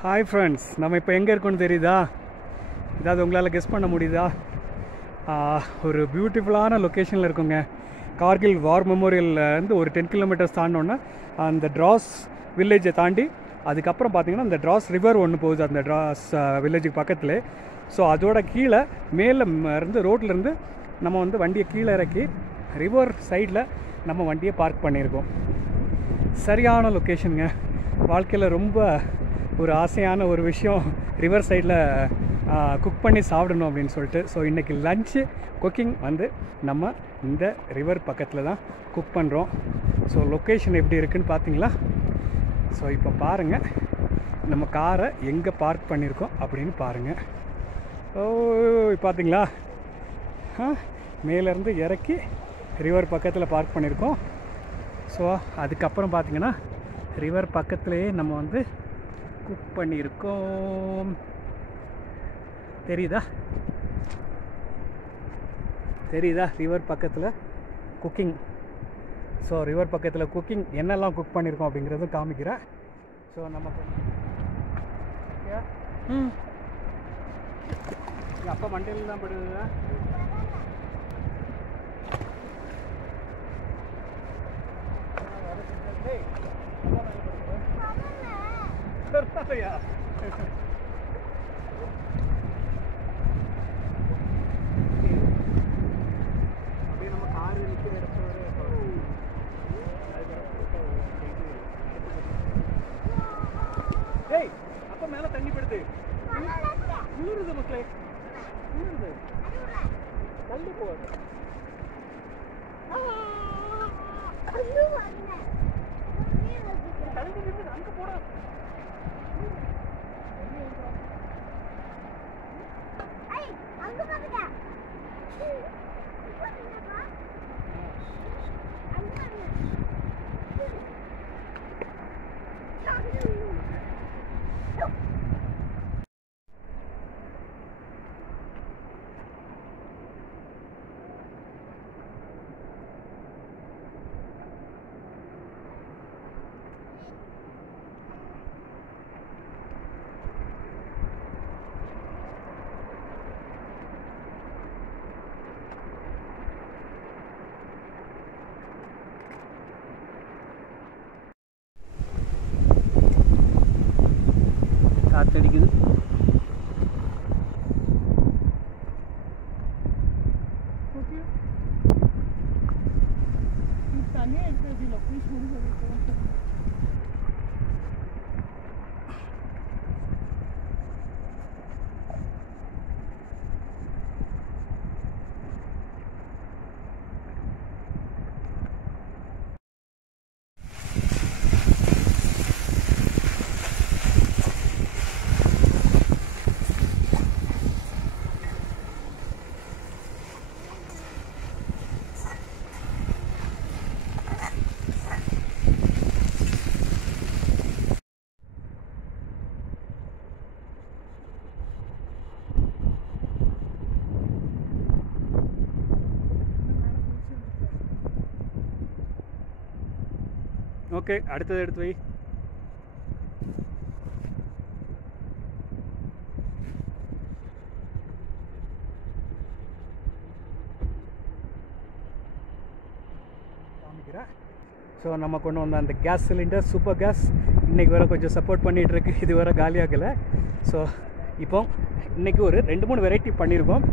Hi friends, நம்ம இப்போ எங்கே இருக்கோன்னு தெரியுதா? இதாவது உங்களால் கெஸ் பண்ண முடியுதா? ஒரு பியூட்டிஃபுல்லான லொக்கேஷனில் இருக்குங்க. கார்கில் வார் மெமோரியல்லேருந்து ஒரு 10 கிலோமீட்டர்ஸ் தாண்டினோன்னா அந்த ட்ராஸ் வில்லேஜை தாண்டி அதுக்கப்புறம் பார்த்தீங்கன்னா அந்த ட்ராஸ் ரிவர் ஒன்று போகுது அந்த ட்ராஸ் வில்லேஜுக்கு பக்கத்தில். ஸோ அதோட கீழே மேலே இருந்து ரோட்லேருந்து நம்ம வந்து வண்டியை கீழே இறக்கி ரிவர் சைடில் நம்ம வண்டியை பார்க் பண்ணியிருக்கோம். சரியான லொக்கேஷனுங்க. வாழ்க்கையில் ரொம்ப ஒரு ஆசையான ஒரு விஷயம் ரிவர் சைடில் குக் பண்ணி சாப்பிடணும் அப்படின்னு சொல்லிட்டு. ஸோ இன்றைக்கி லஞ்சு குக்கிங் வந்து நம்ம இந்த ரிவர் பக்கத்தில் தான் குக் பண்ணுறோம். ஸோ லொக்கேஷன் எப்படி இருக்குதுன்னு பார்த்தீங்களா? ஸோ இப்போ பாருங்கள் நம்ம காரை எங்கே பார்க் பண்ணியிருக்கோம் அப்படின்னு பாருங்கள். ஓ பார்த்தீங்களா, மேலேருந்து இறக்கி ரிவர் பக்கத்தில் பார்க் பண்ணியிருக்கோம். ஸோ அதுக்கப்புறம் பார்த்திங்கன்னா ரிவர் பக்கத்துலேயே நம்ம வந்து குக் பண்ணியிருக்கோம். தெரியுதா ரிவர் பக்கத்தில் குக்கிங். ஸோ ரிவர் பக்கத்தில் குக்கிங் என்னெல்லாம் குக் பண்ணியிருக்கோம் அப்படிங்கிறதும் காமிக்கிறேன். ஸோ நம்ம அப்போ மண்டையில் தான் படுது. அப்படியே நம்ம காரு நிற்கிற இடத்துல ஏய் அப்போ மேலே தண்ணி படுது, ஊறுது மக்களே, ஊறுது, தள்ளி போகுது. தள்ளி நின்று அங்கே போட காத்தடிக்குது. ஓகே, அடுத்தது எடுத்து வை. காமிக்கிறேன். ஸோ நம்ம கொண்டு வந்த அந்த கேஸ் சிலிண்டர் சூப்பர் கேஸ் இன்றைக்கி வர கொஞ்சம் சப்போர்ட் பண்ணிகிட்ருக்கு. இது வர காலியாகலை. ஸோ இப்போ இன்றைக்கி ஒரு 2-3 வெரைட்டி பண்ணியிருக்கோம்.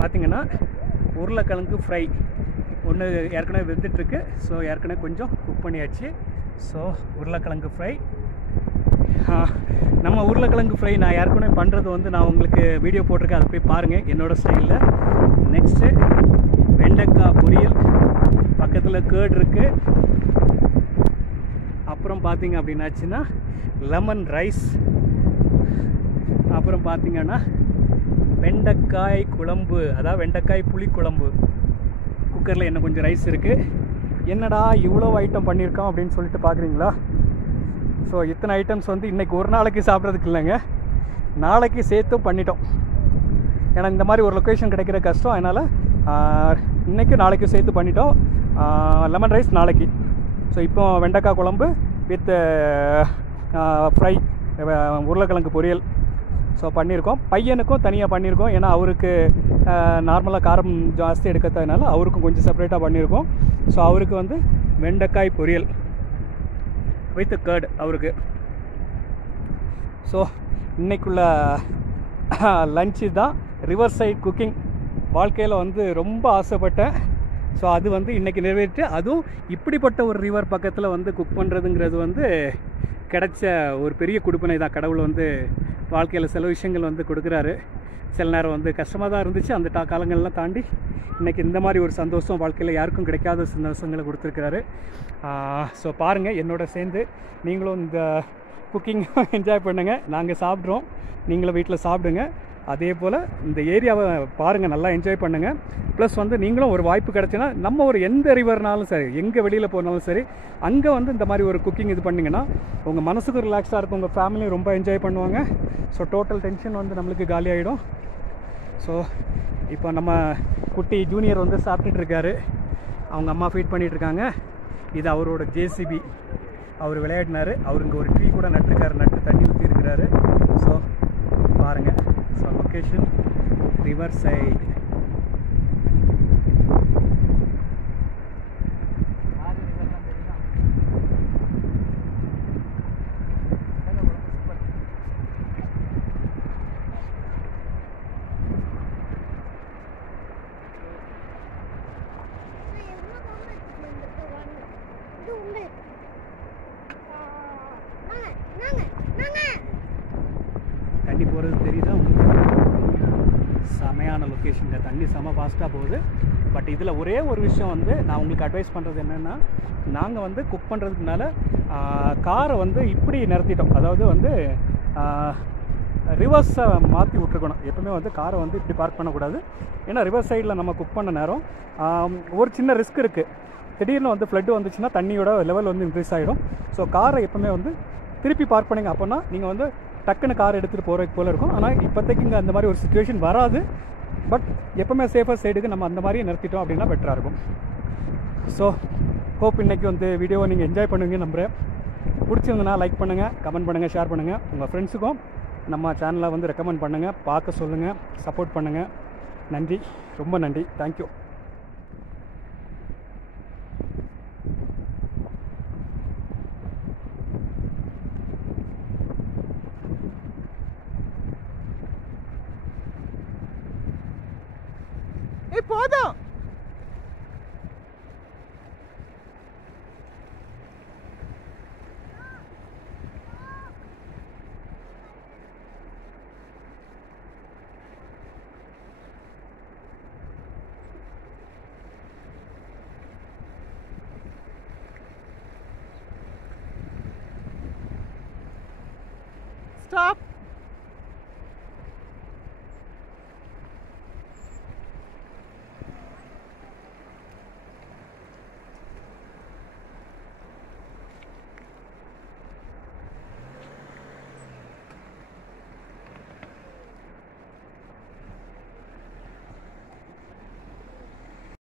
பார்த்திங்கன்னா உருளைக்கிழங்கு ஃப்ரை ஒன்று ஏற்கனவே வெந்துட்டுருக்கு. ஸோ ஏற்கனவே கொஞ்சம் குக் பண்ணியாச்சு. ஸோ உருளைக்கிழங்கு ஃப்ரை, நம்ம உருளைக்கிழங்கு ஃப்ரை நான் ஏற்கனவே பண்ணுறது வந்து நான் உங்களுக்கு வீடியோ போட்டிருக்கேன், அதை போய் பாருங்கள் என்னோடய ஸ்டைலில். நெக்ஸ்ட்டு வெண்டைக்காய் பொரியல், பக்கத்தில் கேர்ட் இருக்குது. அப்புறம் பார்த்திங்க அப்படின்னாச்சுன்னா லெமன் ரைஸ், அப்புறம் பார்த்திங்கன்னா வெண்டைக்காய் குழம்பு, அதாவது வெண்டைக்காய் புளி குழம்பு. குக்கரில் என்ன கொஞ்சம் ரைஸ் இருக்குது. என்னடா இவ்வளோ ஐட்டம் பண்ணியிருக்கோம் அப்படின்னு சொல்லிட்டு பார்க்குறீங்களா? ஸோ இத்தனை ஐட்டம்ஸ் வந்து இன்றைக்கி ஒரு நாளைக்கு சாப்பிட்றதுக்கு இல்லைங்க, நாளைக்கு சேர்த்தும் பண்ணிட்டோம். ஏன்னா இந்த மாதிரி ஒரு லொக்கேஷன் கிடைக்கிற கஷ்டம். அதனால் இன்றைக்கும் நாளைக்கும் சேர்த்து பண்ணிட்டோம். லெமன் ரைஸ் நாளைக்கு. ஸோ இப்போ வெண்டைக்காய் குழம்பு வித் ஃப்ரை உருளைக்கிழங்கு பொரியல் ஸோ பண்ணியிருக்கோம். பையனுக்கும் தனியாக பண்ணியிருக்கோம், ஏன்னா அவருக்கு நார்மலாக காரம் ஜாஸ்தி எடுக்கிறதுனால அவருக்கும் கொஞ்சம் செப்பரேட்டாக பண்ணியிருக்கோம். ஸோ அவருக்கு வந்து வெண்டைக்காய் பொரியல் வித் கர்டு அவருக்கு. ஸோ இன்றைக்குள்ள லஞ்சு தான் ரிவர் சைட் குக்கிங். வாழ்க்கையில் வந்து ரொம்ப ஆசைப்பட்டேன். ஸோ அது வந்து இன்றைக்கி நிறைவேற்றி, அதுவும் இப்படிப்பட்ட ஒரு ரிவர் பக்கத்தில் வந்து குக் பண்ணுறதுங்கிறது வந்து கிடைச்ச ஒரு பெரிய கொடுப்பனை தான். கடவுள் வந்து வாழ்க்கையில் சில விஷயங்கள் வந்து கொடுக்குறாரு. சில நேரம் வந்து கஷ்டமாக தான் இருந்துச்சு, அந்த காலங்கள்லாம் தாண்டி இன்றைக்கி இந்த மாதிரி ஒரு சந்தோஷம் வாழ்க்கையில் யாருக்கும் கிடைக்காத சந்தோஷங்களை கொடுத்துருக்குறாரு. ஸோ பாருங்கள், என்னோட சேர்ந்து நீங்களும் இந்த குக்கிங் என்ஜாய் பண்ணுங்கள். நாங்கள் சாப்பிட்றோம், நீங்களும் வீட்டில் சாப்பிடுங்க. அதே போல் இந்த ஏரியாவை பாருங்கள், நல்லா என்ஜாய் பண்ணுங்கள். ப்ளஸ் வந்து நீங்களும் ஒரு வாய்ப்பு கிடச்சின்னா நம்ம ஒரு எந்த ரிவர்னாலும் சரி, எங்கே வெளியில் போனாலும் சரி, அங்கே வந்து இந்த மாதிரி ஒரு குக்கிங் இது பண்ணிங்கன்னா உங்கள் மனசுக்கு ரிலாக்ஸாக இருக்கும், உங்கள் ஃபேமிலியும் ரொம்ப என்ஜாய் பண்ணுவாங்க. ஸோ டோட்டல் டென்ஷன் வந்து நம்மளுக்கு காலி ஆகிடும். ஸோ இப்போ நம்ம குட்டி ஜூனியர் வந்து சாப்பிட்டுட்டு இருக்காரு, அவங்க அம்மா ஃபீட் பண்ணிகிட்ருக்காங்க. இது அவரோட ஜேசிபி, அவர் விளையாடினார். அவருக்கு ஒரு ட்ரீ கூட நட்டுருக்காரு, நட்டு தண்ணி ஊற்றி இருக்கிறாரு. ஸோ பாருங்கள், ஸோ லொக்கேஷன் ரிவர் சைடு. தண்ணி போகிறது தெரியுதா உங்களுக்கு? செமையான லொக்கேஷன், தண்ணி செம ஃபாஸ்ட்டாக போகுது. பட் இதில் ஒரே ஒரு விஷயம் வந்து நான் உங்களுக்கு அட்வைஸ் பண்ணுறது என்னென்னா, நாங்கள் வந்து குக் பண்ணுறதுக்கு முன்னால் காரை வந்து இப்படி நிறுத்திட்டோம். அதாவது வந்து ரிவர்ஸை மாற்றி விட்ருக்கணும். எப்பவுமே வந்து காரை வந்து இப்படி பார்க் பண்ணக்கூடாது. ஏன்னா ரிவர்ஸ் சைடில் நம்ம குக் பண்ண நேரம் ஒரு சின்ன ரிஸ்க் இருக்குது. திடீர்னு வந்து ஃப்ளட்டு வந்துச்சுன்னா தண்ணியோட லெவல் வந்து இன்க்ரீஸ் ஆகிடும். ஸோ காரை எப்பவுமே வந்து திருப்பி பார்க் பண்ணிங்க. அப்போனா நீங்கள் வந்து டக்குன்னு கார் எடுத்துகிட்டு போகிறதுக்கு போல் இருக்கும். ஆனால் இப்போதைக்கு இங்கே அந்த மாதிரி ஒரு சுச்சுவேஷன் வராது. பட் எப்போவுமே சேஃபர் சைடுக்கு நம்ம அந்த மாதிரி நிறுத்திட்டோம் அப்படின்னா பெட்டராக இருக்கும். ஸோ ஹோப் இன்றைக்கி வந்து வீடியோவை நீங்கள் என்ஜாய் பண்ணுவீங்க நம்புகிறேன். பிடிச்சிருந்தனா லைக் பண்ணுங்கள், கமெண்ட் பண்ணுங்கள், ஷேர் பண்ணுங்கள். உங்கள் ஃப்ரெண்ட்ஸுக்கும் நம்ம சேனலை வந்து ரெக்கமெண்ட் பண்ணுங்கள், பார்க்க சொல்லுங்கள், சப்போர்ட் பண்ணுங்கள். நன்றி, ரொம்ப நன்றி, தேங்க்யூ. போதும். Stop.